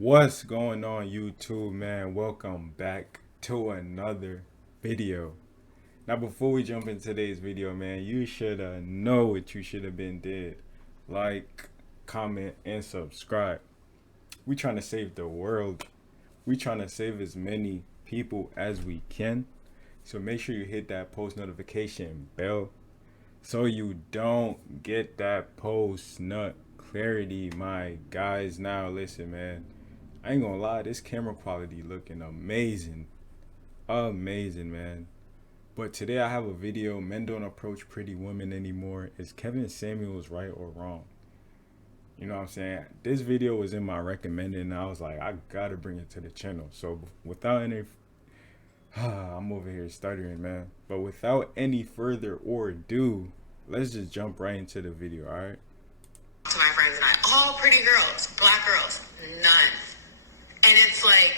What's going on, YouTube, man? Welcome back to another video. Now, before we jump into today's video, man, you should know what you should have been did. Like, comment, and subscribe. We trying to save the world. We trying to save as many people as we can. So make sure you hit that post notification bell so you don't get that post nut clarity, my guys. Now, listen, man. I ain't gonna lie, this camera quality looking amazing. Amazing, man. But today I have a video, men don't approach pretty women anymore. Is Kevin Samuels right or wrong? You know what I'm saying? This video was in my recommended and I was like, I gotta bring it to the channel. So without any, I'm over here stuttering, man. But without any further ado, let's just jump right into the video, alright? To my friends and I, all pretty girls, black girls, none. And it's like,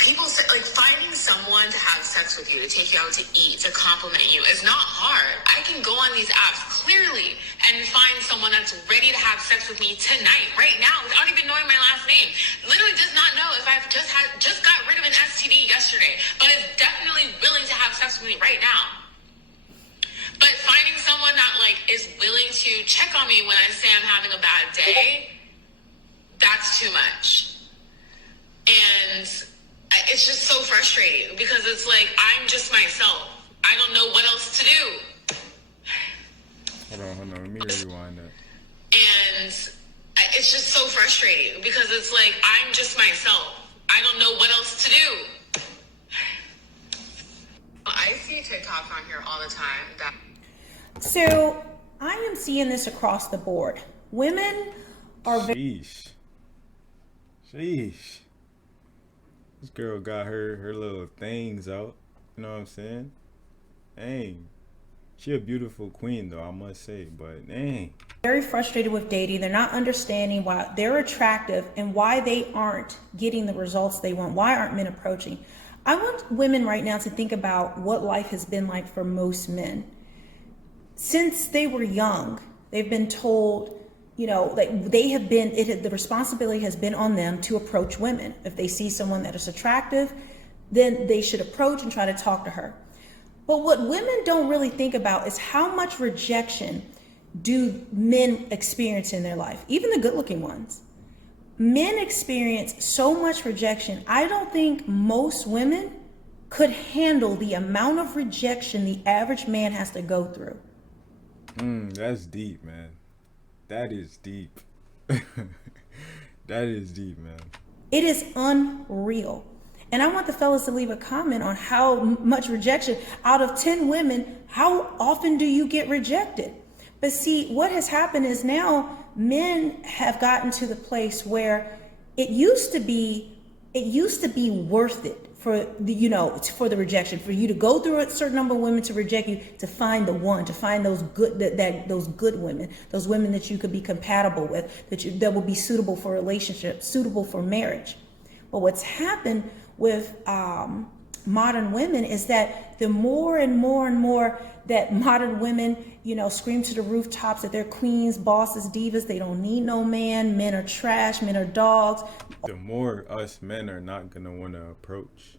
people say, like, finding someone to have sex with you, to take you out to eat, to compliment you is not hard. I can go on these apps clearly and find someone that's ready to have sex with me tonight, right now, without even knowing my last name. Literally does not know if I've just got rid of an STD yesterday, but is definitely willing to have sex with me right now. But finding someone that, like, is willing to check on me when I say I'm having a bad day, that's too much. And it's just so frustrating because it's like, I'm just myself. I don't know what else to do. Hold on, let me rewind that. And it's just so frustrating because it's like, I'm just myself. I don't know what else to do. I see TikToks on here all the time. So I am seeing this across the board. Women are Sheesh. This girl got her little things out. You know what I'm saying? Dang. She a beautiful queen though, I must say, but dang. very frustrated with dating. They're not understanding why they're attractive and why they aren't getting the results they want. Why aren't men approaching? I want women right now to think about what life has been like for most men. Since they were young, they've been told, you know, like the responsibility has been on them to approach women. If they see someone that is attractive, then they should approach and try to talk to her. But what women don't really think about is how much rejection do men experience in their life, even the good-looking ones. Men experience so much rejection. I don't think most women could handle the amount of rejection the average man has to go through. That's deep, man. That is deep. That is deep, man. It is unreal. And I want the fellas to leave a comment on how much rejection. Out of 10 women, how often do you get rejected? But see, what has happened is now men have gotten to the place where it used to be worth it for the, you know, for the rejection, for you to go through a certain number of women to reject you, to find the one, to find those good, those good women, those women that you could be compatible with, that will be suitable for a relationship, suitable for marriage. But what's happened with modern women is that the more and more that modern women, you know, scream to the rooftops that they're queens, bosses, divas, they don't need no man, men are trash, men are dogs. The more us men are not gonna want to approach.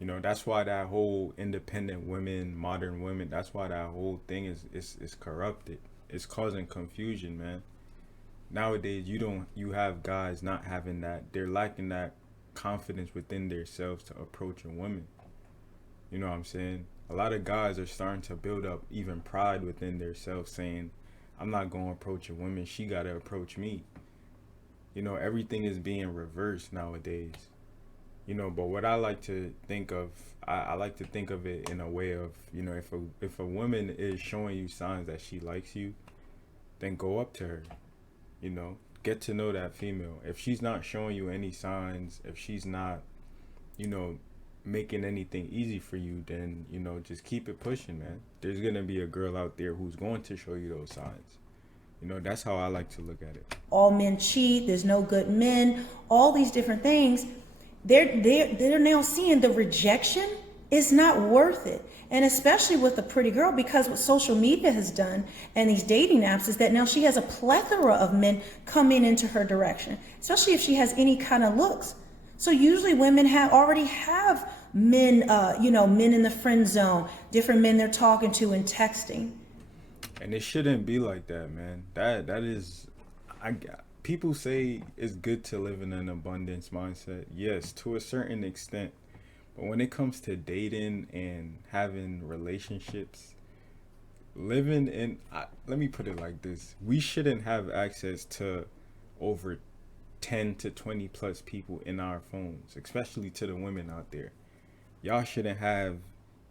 You know, that's why that whole independent women, modern women, that's why that whole thing is corrupted. It's causing confusion, man. Nowadays, you have guys not having that, they're lacking that confidence within themselves to approach a woman. You know what I'm saying? A lot of guys are starting to build up even pride within themselves, saying, I'm not going to approach a woman, she got to approach me. You know, everything is being reversed nowadays. You know, but what I like to think of, I like to think of it in a way of, you know, if a woman is showing you signs that she likes you, then go up to her. You know, get to know that female. If she's not showing you any signs, if she's not, you know, making anything easy for you, then, you know, just keep it pushing, man. There's gonna be a girl out there who's going to show you those signs. You know, that's how I like to look at it. All men cheat, there's no good men, all these different things. They're now seeing the rejection It's not worth it. And especially with a pretty girl, because what social media has done and these dating apps is that now she has a plethora of men coming into her direction, especially if she has any kind of looks. So usually women already have men, men in the friend zone, different men they're talking to and texting. And it shouldn't be like that, man. That is, people say it's good to live in an abundance mindset. Yes, to a certain extent. But when it comes to dating and having relationships, let me put it like this: we shouldn't have access to over 10 to 20 plus people in our phones, especially to the women out there. Y'all shouldn't have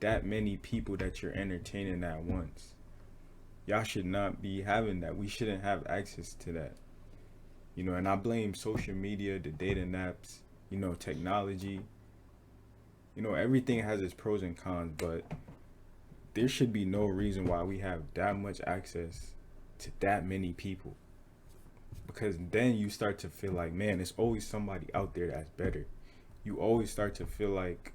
that many people that you're entertaining at once. Y'all should not be having that. We shouldn't have access to that. And I blame social media, the dating apps, technology. Everything has its pros and cons, but there should be no reason why we have that much access to that many people. Because then you start to feel like, man, there's always somebody out there that's better. You always start to feel like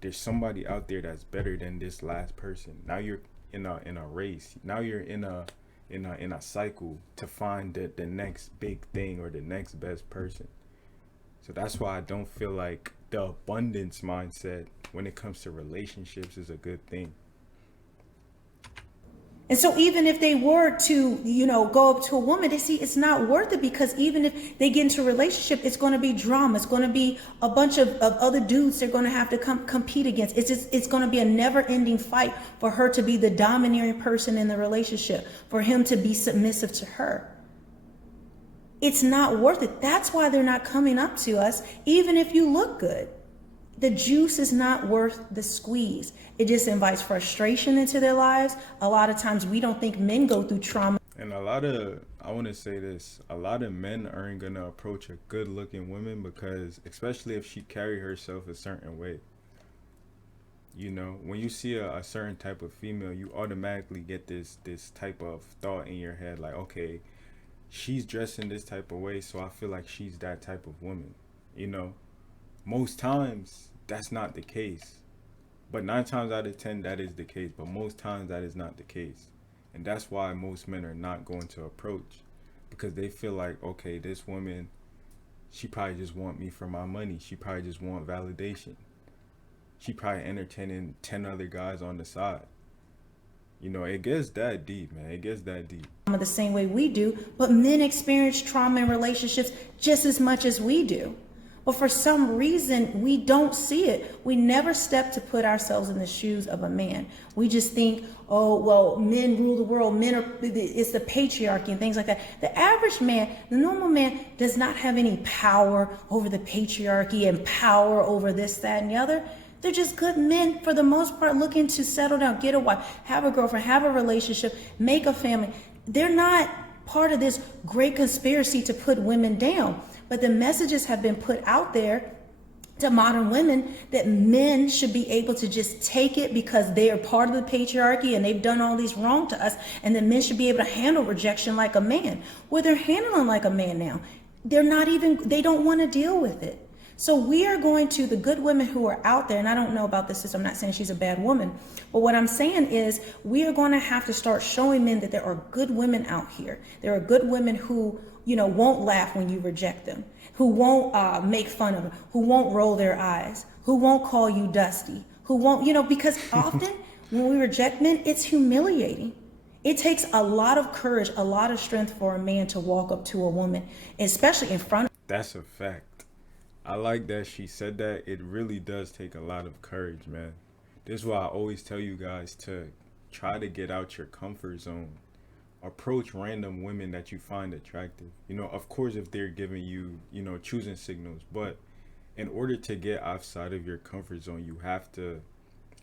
there's somebody out there that's better than this last person. Now you're in a race. Now you're in a cycle to find the next big thing or the next best person. So that's why I don't feel like the abundance mindset when it comes to relationships is a good thing. And so even if they were to, go up to a woman, they see it's not worth it, because even if they get into a relationship, it's going to be drama. It's going to be a bunch of other dudes they're going to have to compete against. It's going to be a never ending fight for her to be the domineering person in the relationship, for him to be submissive to her. It's not worth it. That's why they're not coming up to us, even if you look good. The juice is not worth the squeeze. It just invites frustration into their lives. A lot of times we don't think men go through trauma. And I want to say this, a lot of men aren't going to approach a good looking woman because, especially if she carry herself a certain way. When you see a certain type of female, you automatically get this type of thought in your head, like, okay, she's dressed in this type of way, so I feel like she's that type of woman. Most times that's not the case, but 9 times out of 10 that is the case, but most times that is not the case. And that's why most men are not going to approach, because they feel like, okay, this woman, she probably just want me for my money. She probably just want validation. She probably entertaining 10 other guys on the side. It gets that deep, man. It gets that deep. The same way we do, but men experience trauma in relationships just as much as we do. But for some reason, we don't see it. We never step to put ourselves in the shoes of a man. We just think, oh, well, men rule the world. It's the patriarchy and things like that. The average man, the normal man, does not have any power over the patriarchy and power over this, that, and the other. They're just good men, for the most part, looking to settle down, get a wife, have a girlfriend, have a relationship, make a family. They're not part of this great conspiracy to put women down. But the messages have been put out there to modern women that men should be able to just take it because they are part of the patriarchy and they've done all these wrong to us, and that men should be able to handle rejection like a man. Well, they're handling like a man now. They don't want to deal with it. So we are going to, the good women who are out there, and I don't know about this, I'm not saying she's a bad woman, but what I'm saying is we are going to have to start showing men that there are good women out here. There are good women who, won't laugh when you reject them, who won't make fun of them, who won't roll their eyes, who won't call you dusty, who won't, because often when we reject men, it's humiliating. It takes a lot of courage, a lot of strength for a man to walk up to a woman, especially in front of. That's a fact. I like that she said that. It really does take a lot of courage, man. This is why I always tell you guys to try to get out your comfort zone. Approach random women that you find attractive. Of course, if they're giving you, choosing signals. But in order to get outside of your comfort zone, you have to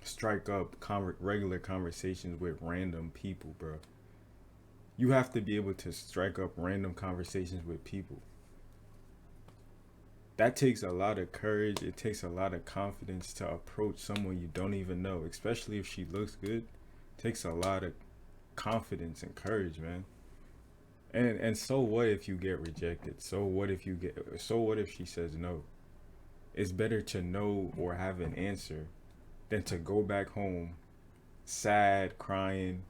strike up regular conversations with random people, bro. You have to be able to strike up random conversations with people. That takes a lot of courage. It takes a lot of confidence to approach someone you don't even know, especially if she looks good. It takes a lot of confidence and courage, man. And so what if you get rejected? So what if she says no? It's better to know or have an answer than to go back home sad, crying,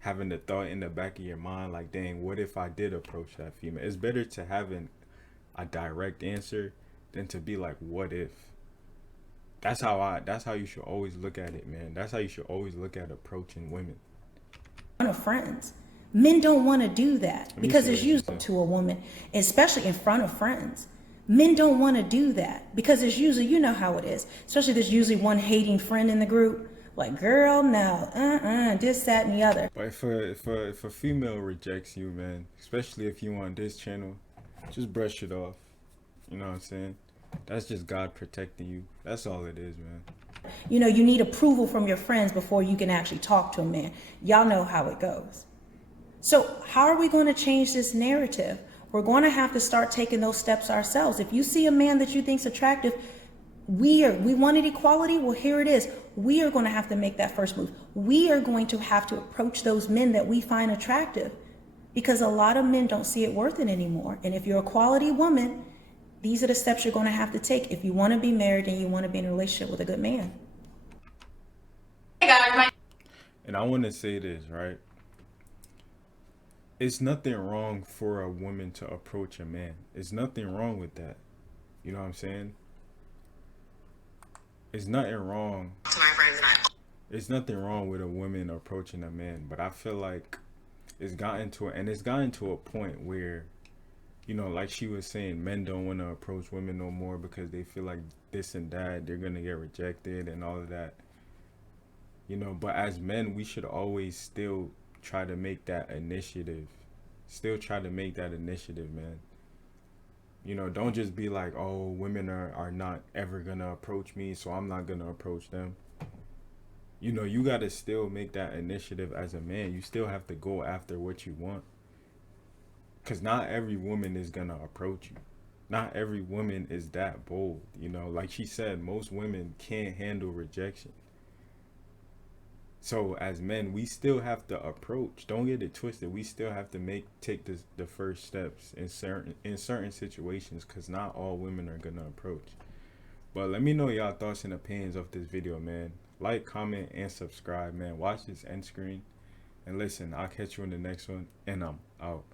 having the thought in the back of your mind like, dang, what if I did approach that female? It's better to have a direct answer than to be like, what if? That's how you should always look at it, man. That's how you should always look at approaching women. Of friends. Men don't want to do that because it's usually to a woman, especially in front of friends. Men don't want to do that because it's usually, you know how it is, especially there's usually one hating friend in the group. Like, girl, no, this, that, and the other. But if a female rejects you, man, especially if you on this channel, just brush it off. You know what I'm saying? That's just God protecting you. That's all it is, man. You know, you need approval from your friends before you can actually talk to a man. Y'all know how it goes. So how are we going to change this narrative? We're going to have to start taking those steps ourselves. If you see a man that you think's attractive, we wanted equality. Well, here it is. We are going to have to make that first move. We are going to have to approach those men that we find attractive, because a lot of men don't see it worth it anymore. And if you're a quality woman, these are the steps you're going to have to take if you want to be married and you want to be in a relationship with a good man. Hey guys, And I want to say this, right? It's nothing wrong for a woman to approach a man. It's nothing wrong with that. You know what I'm saying? It's nothing wrong. to my friends and I. It's nothing wrong with a woman approaching a man, but I feel like it's gotten to a point where, you know, like she was saying, men don't want to approach women no more because they feel like this and that, they're gonna get rejected and all of that. You know, but as men, we should always still try to make that initiative. Man. You know, don't just be like, oh, women are not ever gonna approach me, so I'm not gonna approach them. You know, you gotta still make that initiative as a man. You still have to go after what you want. Because not every woman is gonna approach you. Not every woman is that bold. You know, like she said, most women can't handle rejection. So as men, we still have to approach. Don't get it twisted. We still have to take the first steps in certain situations, because not all women are gonna approach. But let me know y'all thoughts and opinions of this video, man. Like, comment, and subscribe, man. Watch this end screen. And listen, I'll catch you in the next one. And I'm out.